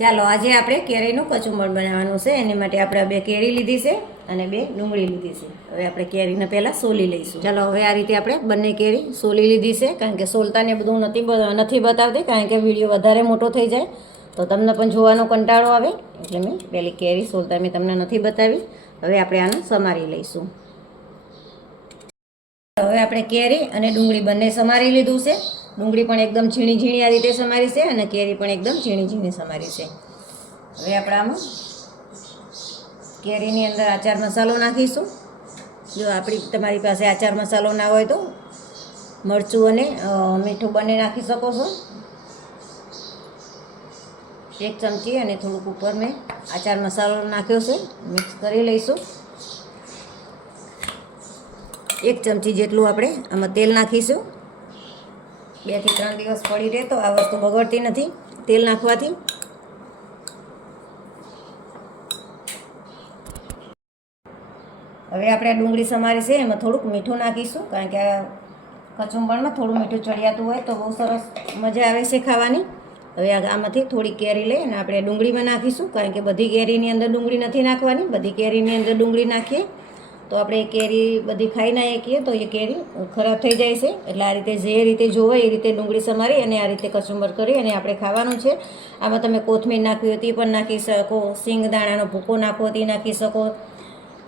ચાલો આજે આપણે કેરીનું કચુંબર બનાવવાનું છે. એની માટે આપણે 2 કેરી લીધી છે અને 2 ડુંગળી લીધી છે. હવે આપણે કેરીને પહેલાં સોલી લઈશું. ચાલો હવે આ રીતે આપણે બંને કેરી સોલી લીધી છે, કારણ કે સોલતાને બધું નથી બતાવતી, કારણ કે વિડીયો વધારે મોટો થઈ જાય તો તમને પણ જોવાનો કંટાળો આવે, એટલે મેં પહેલી કેરી સોલતા મેં તમને નથી બતાવી. હવે આપણે આને સમારી લઈશું. હવે આપણે કેરી અને ડુંગળી બંને સમારી લીધું છે. ડુંગળી પણ એકદમ ઝીણી ઝીણી આ રીતે સમારી છે અને કેરી પણ એકદમ ઝીણી ઝીણી સમારી છે. હવે આપણે આમાં કેરીની અંદર આચાર મસાલો નાખીશું. જો તમારી પાસે આચાર મસાલો ના હોય તો મરચું અને મીઠું બંને નાખી શકો છો. 1 ચમચી અને થોડુંક ઉપર મેં આચાર મસાલો નાખ્યો છે. મિક્સ કરી લઈશું. 1 ચમચી જેટલું આપણે આમાં તેલ નાખીશું. 2 થી 3 દિવસ પડી રહે તો આ વસ્તુ બગડતી નથી તેલ નાખવાથી. હવે આપણે ડુંગળી સમારી છે એમાં થોડુંક મીઠું નાખીશું, કારણ કે કચુંબરમાં થોડું મીઠું ચડિયાતું હોય તો બહુ સરસ મજા આવે છે ખાવાની. હવે આમાંથી થોડી કેરી લઈ અને આપણે ડુંગળીમાં નાખીશું, કારણ કે બધી કેરીની અંદર ડુંગળી નથી નાખવાની. બધી કેરીની અંદર ડુંગળી નાખીએ તો આપણે કેરી બધી ખાઈ ના શકીએ તો એ કેરી ખરાબ થઈ જાય છે. એટલે આ રીતે જે રીતે જોવે એ રીતે ડુંગળી સમારી અને આ રીતે કચુંબર કરી અને આપણે ખાવાનું છે. આમાં તમે કોથમીર નાખવી હોય તે પણ નાખી શકો, સિંગ દાણાનો ભૂકો નાખવો તે નાખી શકો,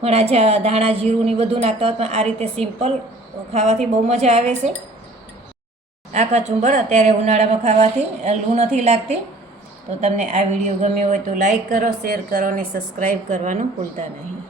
ઘણા ધાણા જીરુંની બધું નાખતા હોય, પણ આ રીતે સિમ્પલ ખાવાથી બહુ મજા આવે છે. આ કચુંબર અત્યારે ઉનાળામાં ખાવાથી લૂ નથી લાગતી. તો તમને આ વિડીયો ગમ્યો હોય તો લાઈક કરો, શેર કરો અને સબસ્ક્રાઈબ કરવાનું ભૂલતા નહીં.